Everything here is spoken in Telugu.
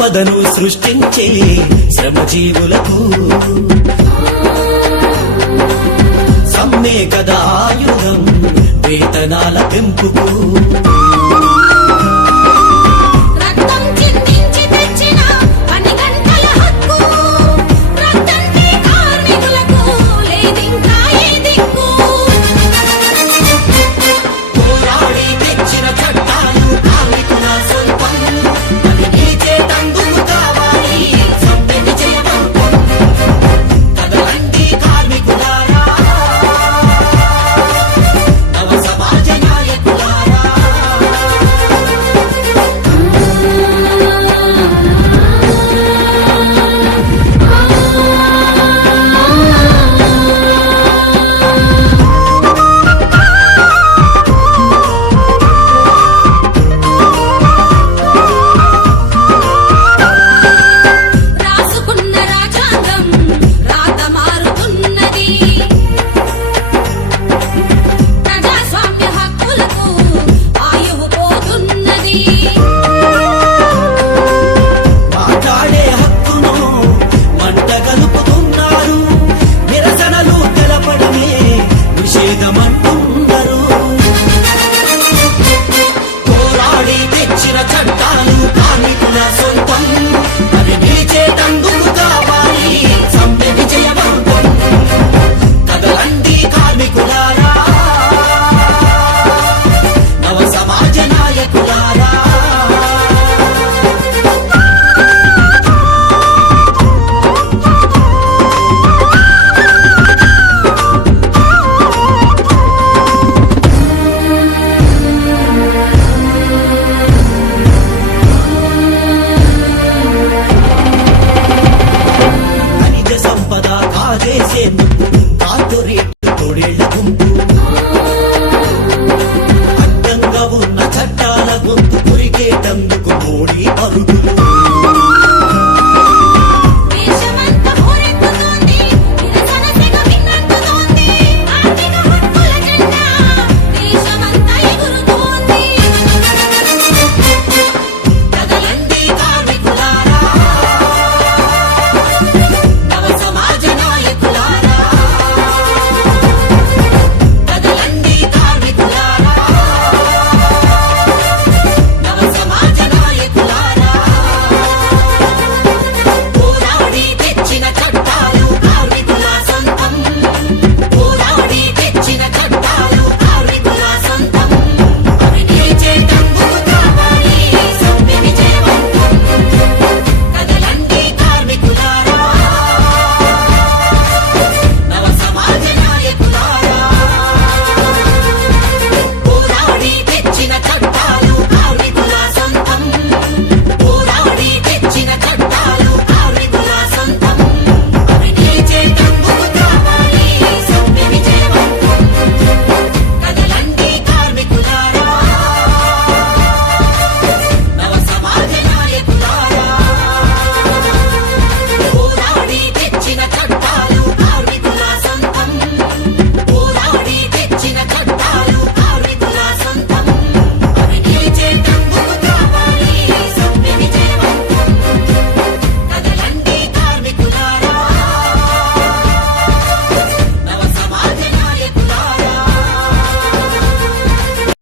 సృష్టించే శ్రమజీవులకు. సమ్మే కదా ఆయుధం వేతనాల పెంపుకు. అరుదు